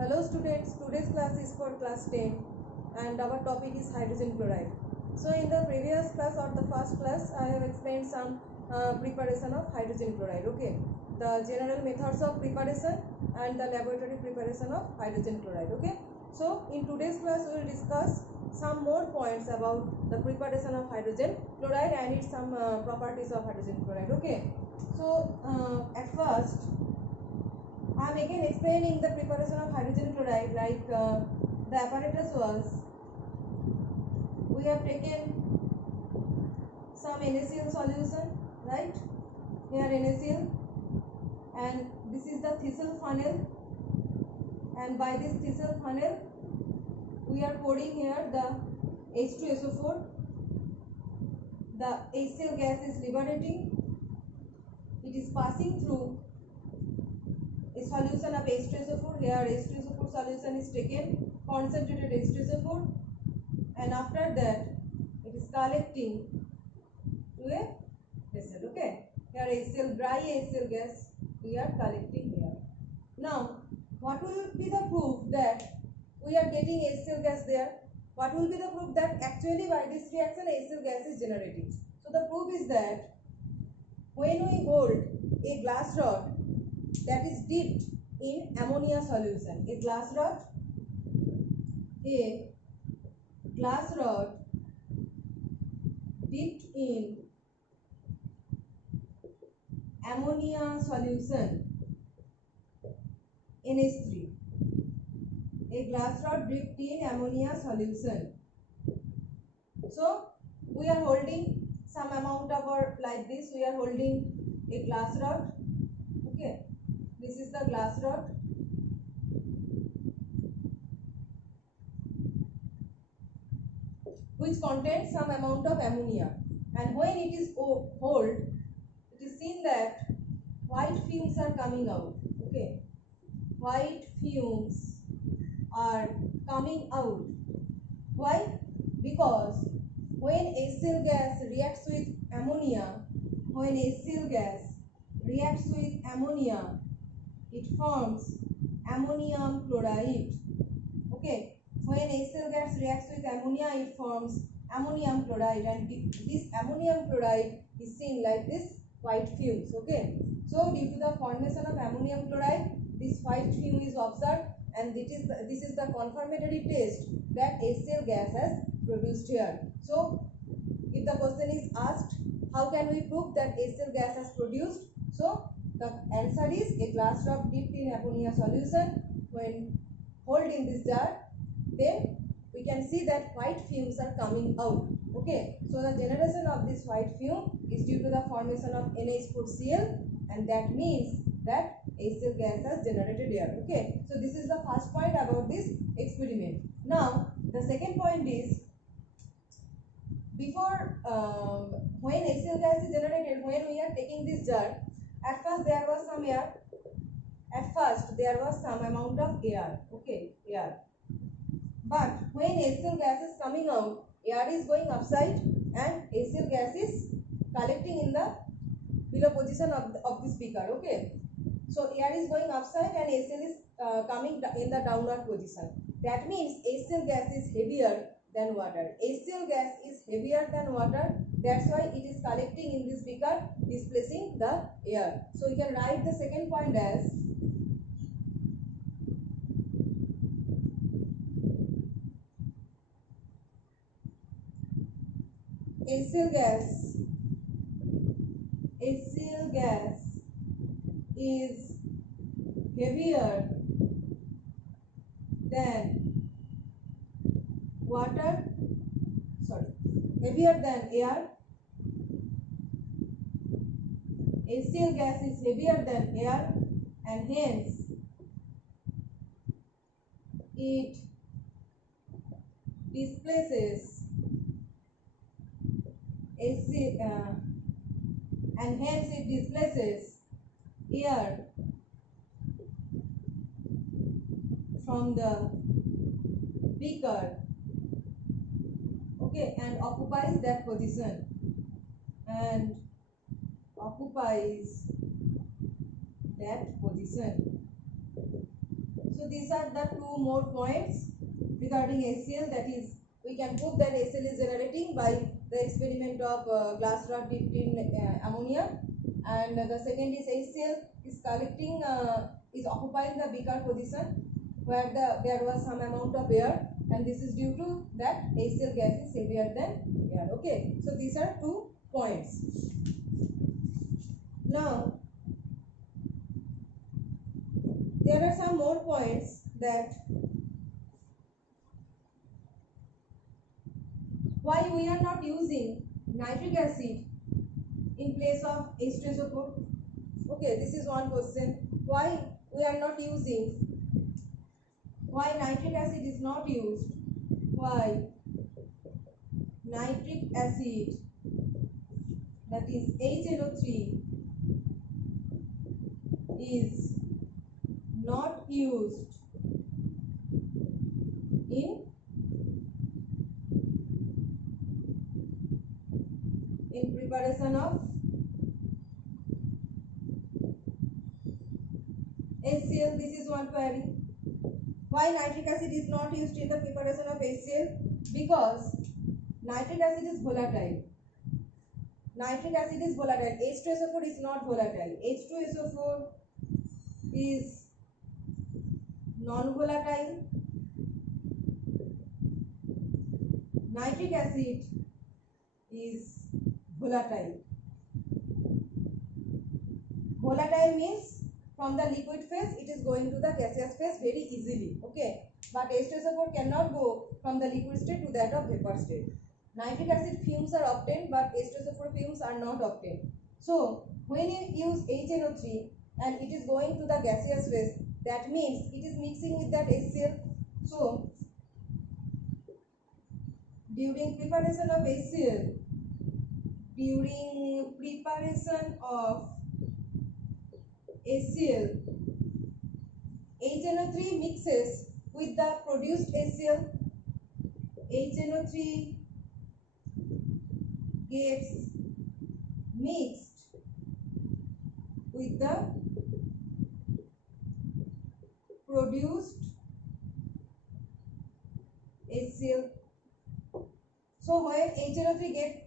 Hello students, today's class is for class 10 and our topic is hydrogen chloride. So in the previous class or the first class I have explained some preparation of hydrogen chloride. Okay, the general methods of preparation and the laboratory preparation of hydrogen chloride. Okay, so in today's class we will discuss some more points about the preparation of hydrogen chloride and its some properties of hydrogen chloride. Okay, so at first I am again explaining the preparation of hydrogen chloride like the apparatus was, we have taken some NaCl solution, right? Here NaCl, and this is the Thistle funnel, and by this Thistle funnel we are pouring here the H2SO4. The HCl gas is liberating, it is passing through a solution of H2SO4. Here H2SO4 solution is taken, concentrated H2SO4, and after that it is collecting to a vessel. Okay, here HCl, dry HCl gas we are collecting here. Now what will be the proof that we are getting HCl gas there? What will be the proof that actually by this reaction HCl gas is generated? So the proof is that when we hold a glass rod that is dipped in ammonia solution, a glass rod dipped in ammonia solution NH3, a glass rod dipped in ammonia solution. So we are holding some amount of our, like this, we are holding a glass rod. Okay, this is the glass rod, which contains some amount of ammonia, and when it is hold, it is seen that white fumes are coming out. Okay, white fumes are coming out. Why? Because when HCl gas reacts with ammonia, it forms ammonium chloride. Okay, when HCl gas reacts with ammonia, it forms ammonium chloride, and this ammonium chloride is seen like this white fumes. Okay, so due to the formation of ammonium chloride, this white fume is observed, and this is the confirmatory test that HCl gas has produced here. So if the question is asked, how can we prove that HCl gas has produced? So the answer is a glass drop dipped in ammonia solution. When hold in this jar, then we can see that white fumes are coming out. Okay, so the generation of this white fume is due to the formation of NH4Cl, and that means that HCl gas has generated here. Okay, so this is the first point about this experiment. Now the second point is, before when HCl gas is generated, when we are taking this jar, at first there was some air, some amount of air. Okay, air, but when HCl gas is coming out, air is going upside and HCl gas is collecting in the below position of this beaker. Okay, so air is going upside and HCl is coming in the downward position. That means HCl gas is heavier than water. HCl gas is heavier than water. That's why it is collecting in this beaker, displacing the air. So you can write the second point as HCl gas is heavier than water, heavier than air. HCl gas is heavier than air, and hence it displaces air from the beaker. Okay, and occupies that position, So these are the two more points regarding HCl, that is we can prove that HCl is generating by the experiment of glass rod dipped in ammonia, and the second is HCl is collecting is occupying the beaker position where there was some amount of air, and this is due to that HCl gas is heavier than air. Okay, so these are 2 points. Now there are some more points, that why we are not using nitric acid in place of H2SO4. Okay, this is one question. Why we are not using, why nitric acid is not used, why nitric acid, that is HNO3, is not used in preparation of HCl. This is one query. Why nitric acid is not used in the preparation of HCl? Because nitric acid is volatile. Nitric acid is volatile. H2SO4 is not volatile. H2SO4 is non-volatile. Nitric acid is volatile. Volatile means from the liquid phase it is going to the gaseous phase very easily. Okay, but H2SO4 cannot go from the liquid state to that of vapor state. Nitric acid fumes are obtained, but H2SO4 fumes are not obtained. So when you use HNO3 and it is going to the gaseous phase, that means it is mixing with that HCl. So during preparation of HCl, HNO3 mixes with the produced HCl. HNO3 gets mixed with the produced HCl. So when HNO3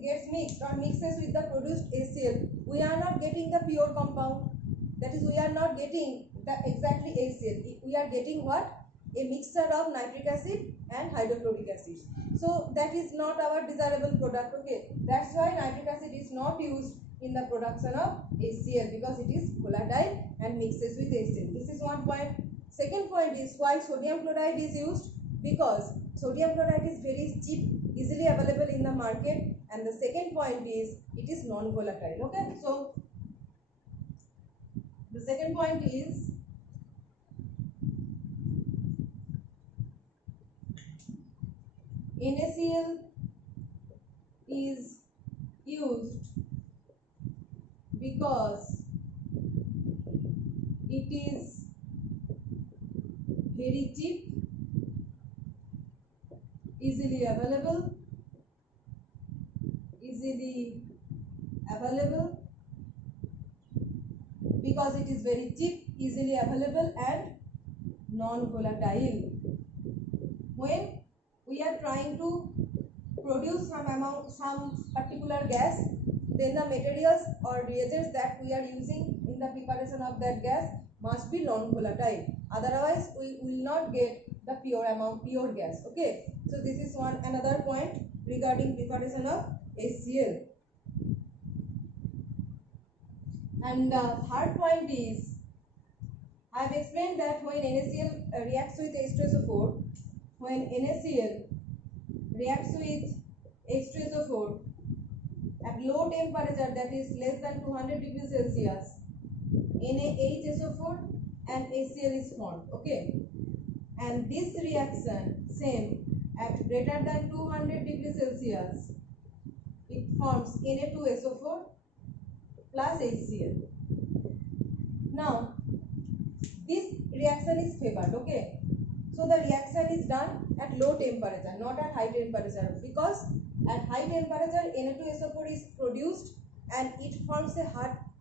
gets mixed or mixes with the produced HCl, we are not getting the pure compound. That is, we are not getting the exactly HCl. We are getting what? A mixture of nitric acid and hydrochloric acid. So that is not our desirable product. Okay, that's why nitric acid is not used in the production of HCl, because it is volatile and mixes with HCl. This is one point. Second point is why sodium chloride is used, because sodium chloride is very cheap, easily available in the market, and the second point is it is non-volatile. Okay, so the second point is NaCl is used because it is very cheap, easily available, because it is very cheap, easily available and non-volatile. When we are trying to produce some particular gas, then the materials or reagents that we are using in the preparation of that gas must be non-volatile. Otherwise, we will not get the pure gas. Okay, so this is another point regarding preparation of HCl. And the third point is, I have explained that when NaCl reacts with H2SO4, when NaCl reacts with H2SO4 at low temperature, that is less than 200 degrees Celsius, NaHSO4 and HCl is formed. Okay, and this reaction same at greater than 200 degrees Celsius, it forms Na2SO4 plus HCl. Now this reaction is favored. Okay, so the reaction is done at low temperature, not at high temperature, because at high temperature Na2SO4 is produced and it forms a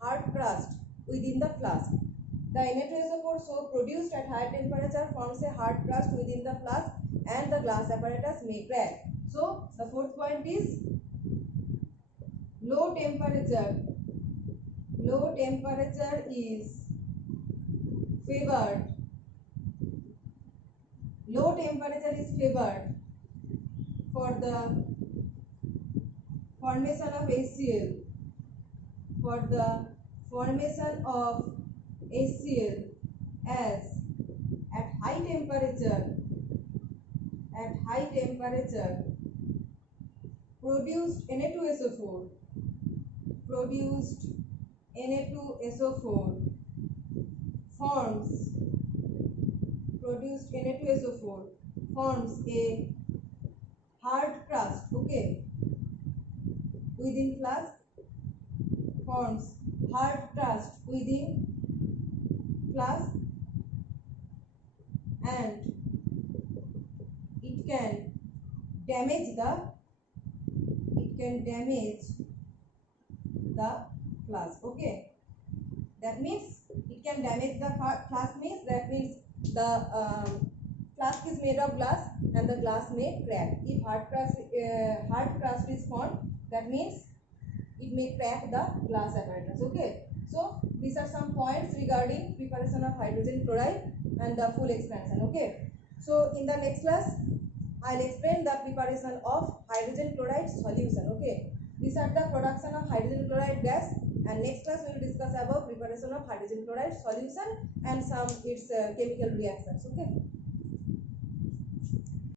hard crust within the flask. The Na2SO4 so produced at higher temperature forms a hard crust within the flask and the glass apparatus may crack. So the fourth point is low temperature. Low temperature is favored. Low temperature is favored for the formation of HCl. For the formation of HCl, as at high temperature produced Na2SO4 forms a hard crust, okay, within flask, forms hard crust within flask, and it can damage the flask, okay. That means it can damage the flask, means that means the flask is made of glass and the glass may crack. If hard crust is formed, that means it may crack the glass apparatus, okay. So these are some points regarding preparation of hydrogen chloride and the full expansion, okay. So in the next class I'll explain the preparation of hydrogen chloride solution, okay. These are the production of hydrogen chloride gas, and next class we will discuss about preparation of hydrogen chloride solution and some its chemical reactions, okay.